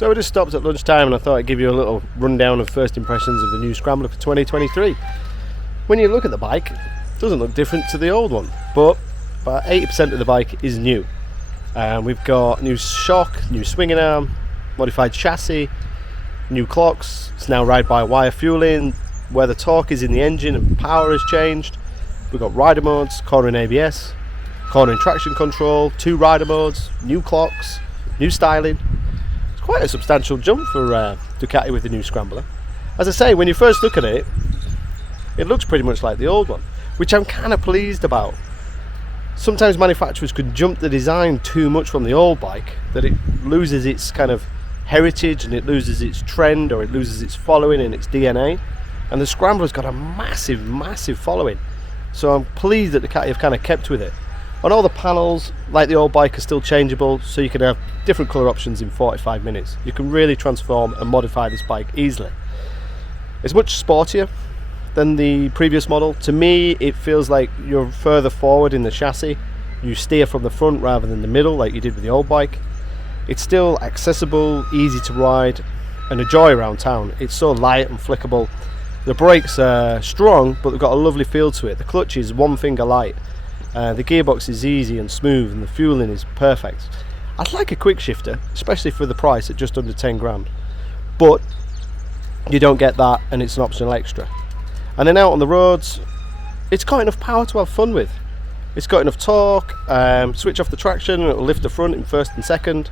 So I just stopped at lunchtime and I thought I'd give you a little rundown of first impressions of the new Scrambler for 2023. When you look at the bike, it doesn't look different to the old one, but about 80% of the bike is new. We've got new shock, new swinging arm, modified chassis, new clocks. It's now ride-by-wire fueling, where the torque is in the engine and power has changed. We've got rider modes, cornering ABS, cornering traction control, 2 rider modes, new clocks, new styling. Quite a substantial jump for Ducati with the new Scrambler. As I say, when you first look at it, it looks pretty much like the old one, which I'm kind of pleased about. Sometimes manufacturers could jump the design too much from the old bike, that it loses its kind of heritage and it loses its trend, or it loses its following and its DNA. And the Scrambler's got a massive following, so I'm pleased that Ducati have kind of kept with it. On all the panels, like the old bike, are still changeable, so you can have different colour options in 45 minutes. You can really transform and modify this bike easily. It's much sportier than the previous model. To me, it feels like you're further forward in the chassis. You steer from the front rather than the middle like you did with the old bike. It's still accessible, easy to ride, and a joy around town. It's so light and flickable. The brakes are strong, but they've got a lovely feel to it. The clutch is one finger light. The gearbox is easy and smooth, and the fueling is perfect. I'd like a quick shifter, especially for the price at just under 10 grand. But you don't get that, and it's an optional extra. And then out on the roads, it's got enough power to have fun with. It's got enough torque, switch off the traction and it'll lift the front in first and second.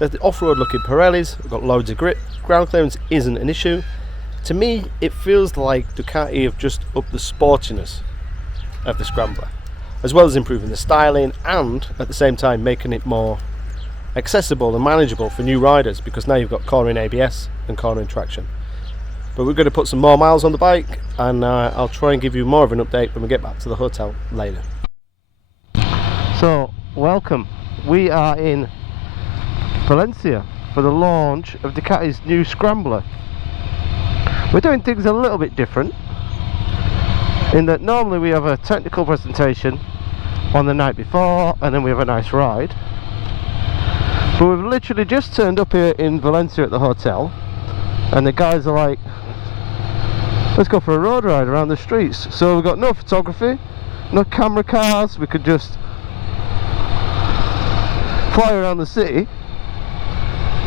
The off-road looking Pirellis, we've got loads of grip. Ground clearance isn't an issue. To me, it feels like Ducati have just upped the sportiness of the Scrambler, as well as improving the styling and at the same time making it more accessible and manageable for new riders, because now you've got cornering ABS and cornering traction. But we're going to put some more miles on the bike, and I'll try and give you more of an update when we get back to the hotel later. So, welcome. We are in Valencia for the launch of Ducati's new Scrambler. We're doing things a little bit different, in that normally we have a technical presentation on the night before and then we have a nice ride. But we've literally just turned up here in Valencia at the hotel, and the guys are like, let's go for a road ride around the streets. So we've got no photography, no camera cars, we could just fly around the city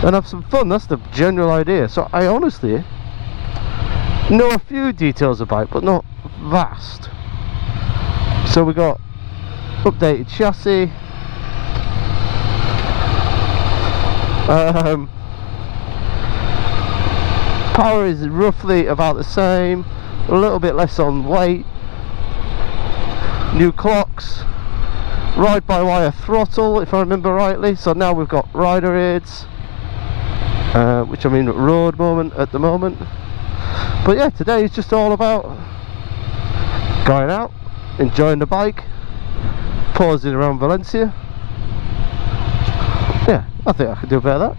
and have some fun. That's the general idea. So I honestly know a few details about it, but not vast. So we got updated chassis, power is roughly about the same, a little bit less on weight, new clocks, ride-by-wire throttle if I remember rightly. So now we've got rider aids, which I'm in road moment at the moment. But yeah, today is just all about going out, enjoying the bike, pausing around Valencia. Yeah, I think I could do a bit of that.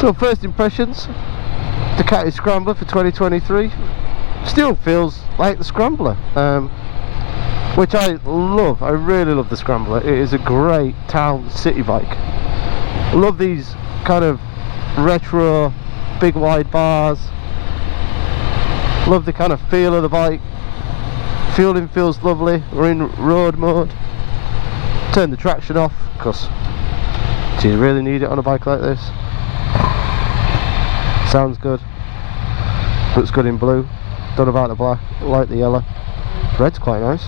So first impressions, Ducati Scrambler for 2023 still feels like the Scrambler, which I love. I really love the Scrambler. It is a great town city bike. I love these kind of retro big wide bars. Love the kind of feel of the bike. Fueling feels lovely. We're in road mode. Turn the traction off, because do you really need it on a bike like this? Sounds good. Looks good in blue. Don't know about the black. Like the yellow. Red's quite nice.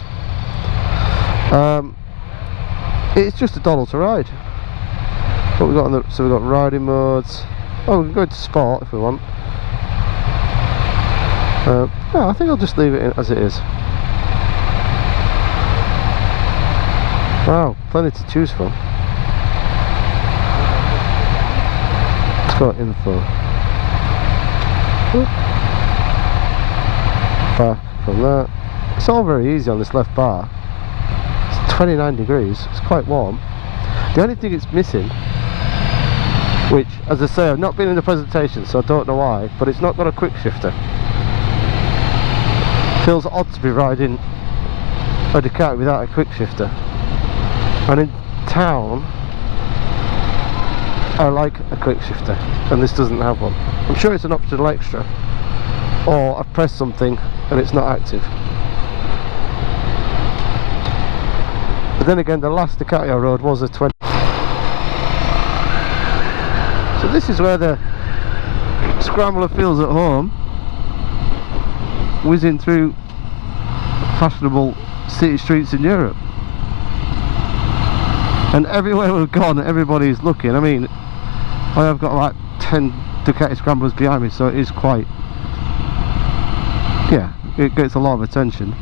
It's just a doddle to ride. What we got on the, so we've got riding modes. Oh, we can go into sport if we want. Yeah, I think I'll just leave it as it is. Wow, plenty to choose from. Let's go info. Back from that. It's all very easy on this left bar. It's 29 degrees. It's quite warm. The only thing it's missing, which, as I say, I've not been in the presentation, so I don't know why, but it's not got a quick shifter. Feels odd to be riding a Ducati without a quick shifter. And in town, I like a quick shifter, and this doesn't have one. I'm sure it's an optional extra, or I've pressed something and it's not active. But then again, the last Ducati I rode was a 20. So this is where the Scrambler feels at home, whizzing through fashionable city streets in Europe. And everywhere we've gone, everybody's looking. I mean, I have got like 10 Ducati Scramblers behind me, so it is quite, yeah, it gets a lot of attention.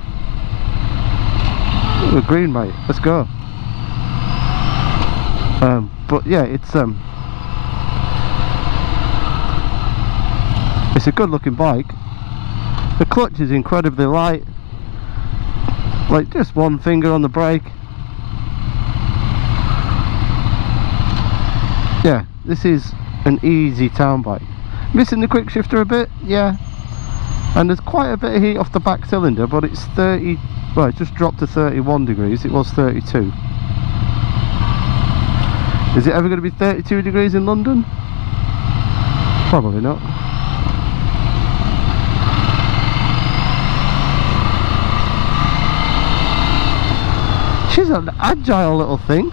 We're green, mate, let's go. But yeah, it's a good looking bike. The clutch is incredibly light, like just one finger on the brake. Yeah, this is an easy town bike. Missing the quick shifter a bit, yeah, and there's quite a bit of heat off the back cylinder, but it's 30, well, it's just dropped to 31 degrees. It was 32. Is it ever going to be 32 degrees in London? Probably not. She's an agile little thing.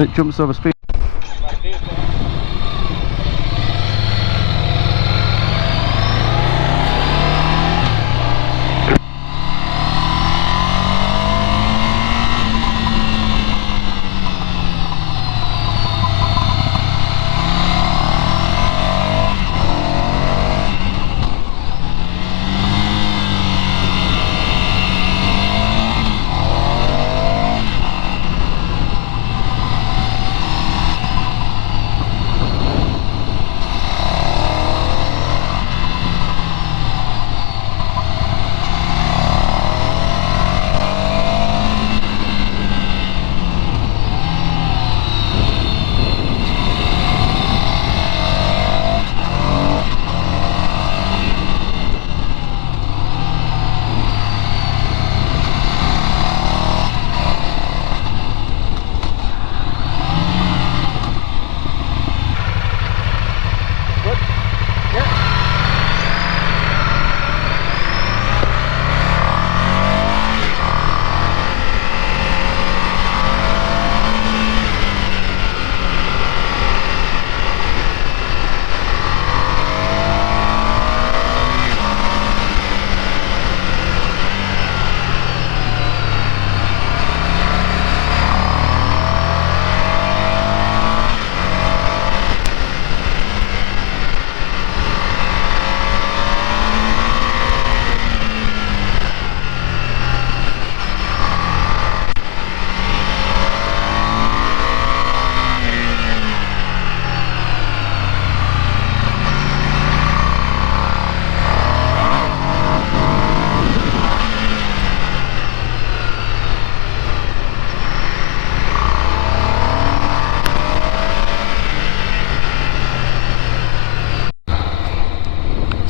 It jumps over speed.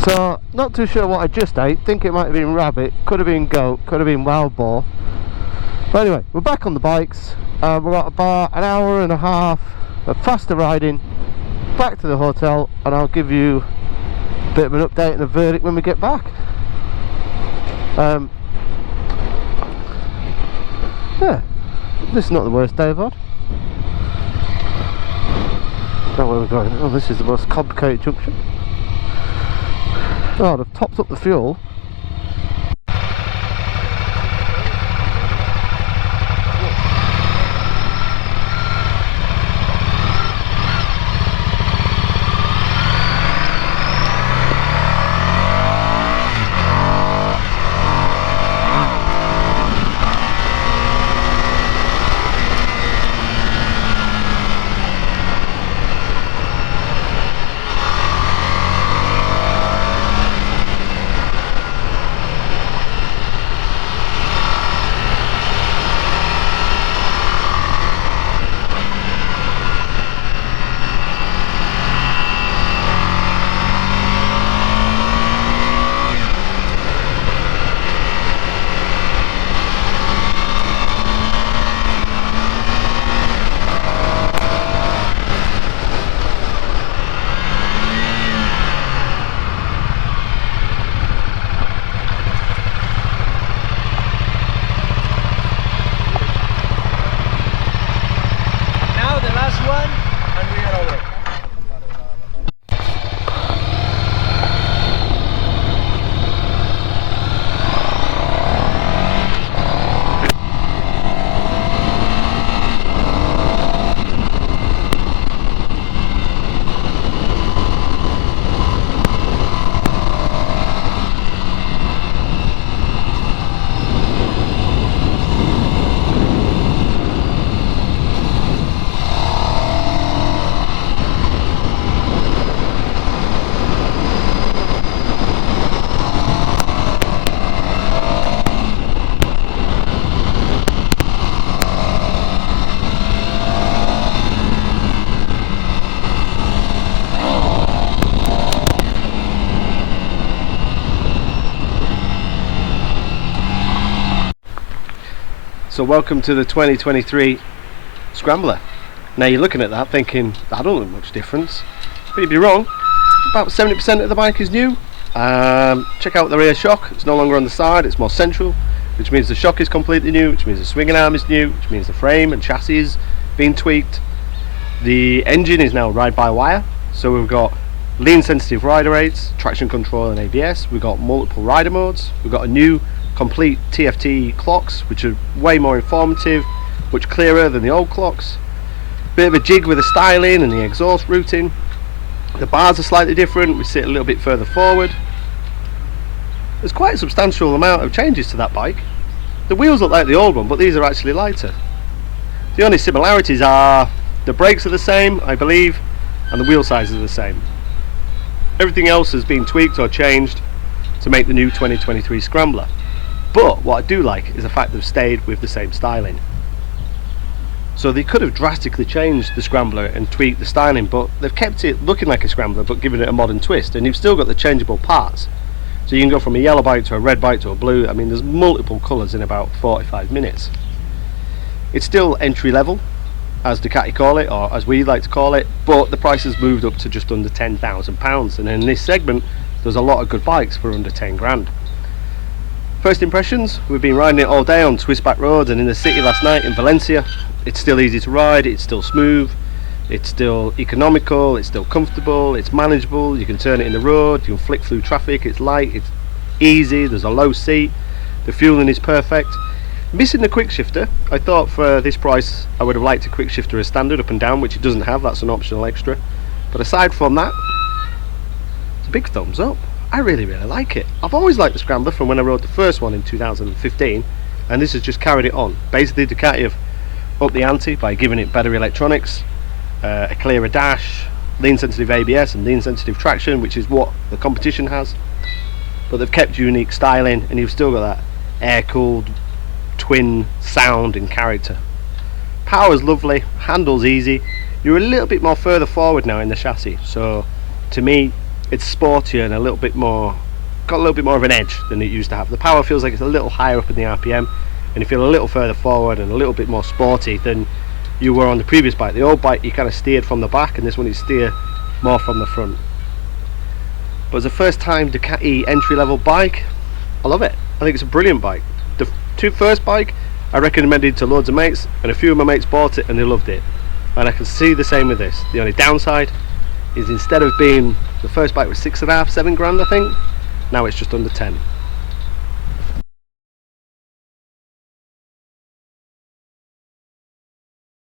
So, not too sure what I just ate. Think it might have been rabbit, could have been goat, could have been wild boar. But anyway, we're back on the bikes. We've got about an hour and a half of faster riding back to the hotel, and I'll give you a bit of an update and a verdict when we get back. Yeah, this is not the worst day I've had. Don't know where we're going. Oh, this is the most complicated junction. Oh, they've topped up the fuel. So welcome to the 2023 Scrambler. Now you're looking at that thinking, that don't look much difference. But you'd be wrong. About 70% of the bike is new. Check out the rear shock. It's no longer on the side, it's more central, which means the shock is completely new, which means the swinging arm is new, which means the frame and chassis is being tweaked. The engine is now ride-by-wire, so we've got lean sensitive rider aids, traction control and ABS. We've got multiple rider modes. We've got a new complete TFT clocks, which are way more informative, much clearer than the old clocks. Bit of a jig with the styling and the exhaust routing. The bars are slightly different, we sit a little bit further forward. There's quite a substantial amount of changes to that bike. The wheels look like the old one, but these are actually lighter. The only similarities are the brakes are the same, I believe, and the wheel sizes are the same. Everything else has been tweaked or changed to make the new 2023 Scrambler. But what I do like is the fact they've stayed with the same styling. So they could have drastically changed the Scrambler and tweaked the styling, but they've kept it looking like a Scrambler but given it a modern twist, and you've still got the changeable parts. So you can go from a yellow bike to a red bike to a blue. I mean, there's multiple colours in about 45 minutes. It's still entry level, as Ducati call it, or as we like to call it, but the price has moved up to just under £10,000, and in this segment there's a lot of good bikes for under 10 grand. First impressions, we've been riding it all day on twist-back roads and in the city last night in Valencia. It's still easy to ride, it's still smooth, it's still economical, it's still comfortable, it's manageable, you can turn it in the road, you can flick through traffic, it's light, it's easy, there's a low seat, the fueling is perfect. Missing the quick shifter. I thought for this price I would have liked a quick shifter as standard up and down, which it doesn't have, that's an optional extra. But aside from that, it's a big thumbs up. I really like it. I've always liked the Scrambler from when I rode the first one in 2015, and this has just carried it on. Basically Ducati have upped the ante by giving it better electronics, a clearer dash, lean sensitive ABS and lean sensitive traction, which is what the competition has, but they've kept unique styling and you've still got that air cooled twin sound and character. Power's lovely, handles easy. You're a little bit more further forward now in the chassis, so to me it's sportier and got a little bit more of an edge than it used to have. The power feels like it's a little higher up in the RPM, and you feel a little further forward and a little bit more sporty than you were on the previous bike. The old bike you kind of steered from the back, and this one you steer more from the front. But as a first time Ducati entry level bike, I love it. I think it's a brilliant bike. The first bike I recommended to loads of mates, and a few of my mates bought it and they loved it, and I can see the same with this. The only downside is instead of being, the first bike was 6.5, 7 grand I think, now it's just under 10.